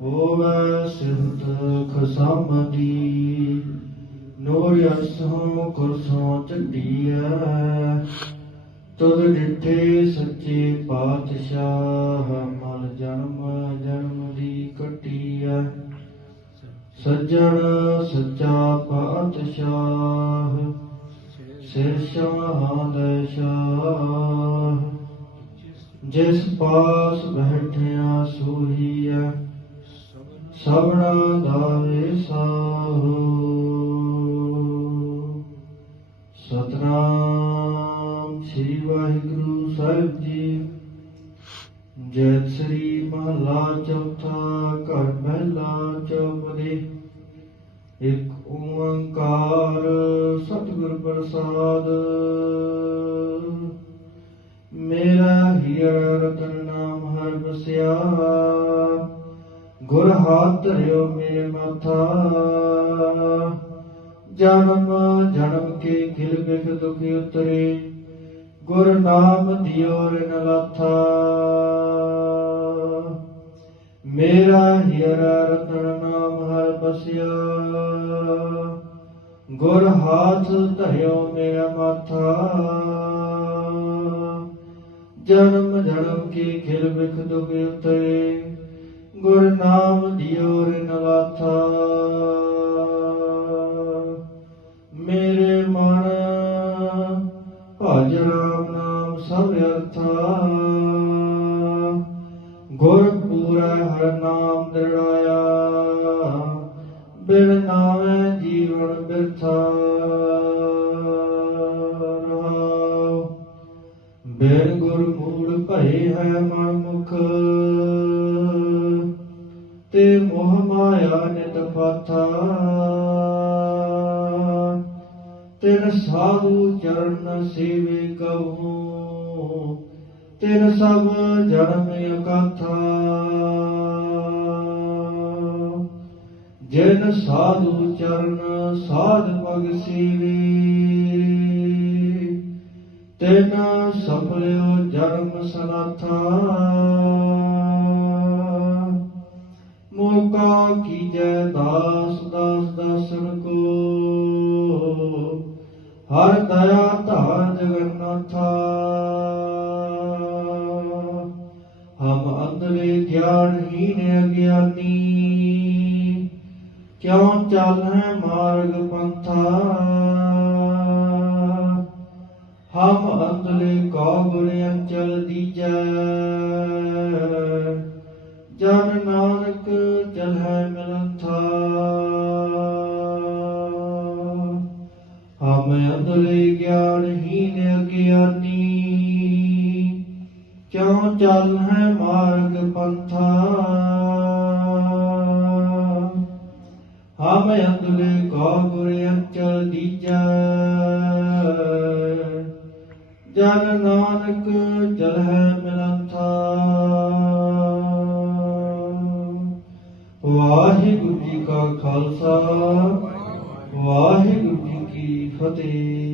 ਹੋਵੇ ਸਿਫਤ ਖਸਮ ਦੀ ਨੂਰ ਅਸੋਂ ਕੁਰਸੋਂ ਚੱਡੀਐ ਤੁਧ ਡਿਠੇ ਸੱਚੇ ਪਾਤਸ਼ਾਹ ਮਨ ਜਨਮ ਜਨਮ ਦੀ ਕਟੀਐ। ਸੱਜਣ ਸੱਚਾ ਪਾਤਸ਼ਾਹ, ਸਿਰ ਸ਼ਾਹਾਂ ਦੇ ਸ਼ਾਹ। ਜਿਸ ਪਾਸ ਬੈਠਿਆ ਸੋਹੀਐ ਸਭਨਾ ਦਾ ਵਿਸਾਹੋ ਸਤਨਾਮ ਸ੍ਰੀ ਵਾਹਿਗੁਰੂ ਸਾਹਿਬ ਜੀ। ਜੈ ਸ੍ਰੀ ਮਹਲਾ ਚੌਥਾ ਘਰ ਮਹਿਲਾ ਚੌਪਦੀ। ਇੱਕ ਓੰਕਾਰ ਸਤਿਗੁਰ ਪ੍ਰਸਾਦ। ਗੁਰ ਹਾਥ ਧਰਿਓ ਮੇਰੇ ਮਾਥਾ। ਜਨਮ ਜਨਮ ਕੇ ਖਿਲ ਬਿਖ ਦੁਖ ਉਤਰੇ। ਗੁਰ ਨਾਮ ਦਿਓ ਰਿਨ ਲਾਥਾ ਮੇਰਾ ਹੀਰ ਰਤਨ ਨਾਮ ਹਰ ਬਸਿਆ। ਗੁਰ ਹਾਥ ਧਰਿਓ ਮੇਰਾ ਮਾਥਾ ਜਨਮ ਜਨਮ ਕੀ ਖਿਲ ਬਿਖ ਦੁਖ ਉਤਰੇ। ਗੁਰ ਨਾਮ ਦਿਓ ਰਿਨ ਮੇਰੇ ਮਨ ਭਜ ਰਾਮ ਨਾਮ ਸਭ ਅਰਥਾ। ਗੁਰ ਪੂਰਾ ਹਰ ਨਾਮ ਦ੍ਰਿੜਾਇਆ। ਬਿਨ ਨਾਮੈ ਜੀਵਨ ਬਿਰਥਾ। ਬਿਨ ਗੁਰ ਮੂੜ ਭਏ ਹੈ ਮਨ ਮੁਖ। ਤੇ ਮੋਹ ਮਾਇਆ ਨਿਤ ਪਾਥਾ ਤਿਨ ਸਾਧੂ ਚਰਨ ਸੇਵੇ ਕਹੂੰ, ਤਿਨ ਸਭ ਜਨਮ ਅਕਾਥਾ ਜਿਨ ਸਾਧੂ ਚਰਨ ਸਾਧ ਭਗ ਸੇਵੇ, ਤਿਨ ਸਫਲਿਓ ਜਨਮ ਸਨਾਥਾ। ਮੋਕਾ ਕੀਜੈ ਦਾਸ ਦਾਸ ਦਾਸਨ ਕੋ। ਹਰ ਦਇਆ ਧਾਰ ਜਗਨਨਾਥਾ ਹਮ ਅੰਧਲੇ ਗਿਆਨਹੀਨ ਅਗਿਆਨੀ। ਕਿਉ ਚਾਲੈ ਮਾਰਗ ਪੰਥਾ। ਹਮ ਅੰਧਲੇ ਕੋ ਗੁਰ ਹਮ ਅੰਧਲੇ ਗਿਆਨਹੀਨ ਅਗਿਆਨੀ। ਕਿਉ ਚੱਲ ਹੈ ਮਾਰਗ ਪੰਥਾ? ਹਮ ਅੰਧਲੇ ਕੋ ਗੁਰ ਅੰਚਲ ਦੀਜੈ। ਜਨ ਨਾਨਕ ਚਲੈ ਮਿਲੰਥਾ। ਵਾਹਿਗੁਰੂ ਜੀ ਕਾ ਖਾਲਸਾ। ਵਾਹਿਗੁਰੂ ਜੀ ਕੀ ਫਤਿਹ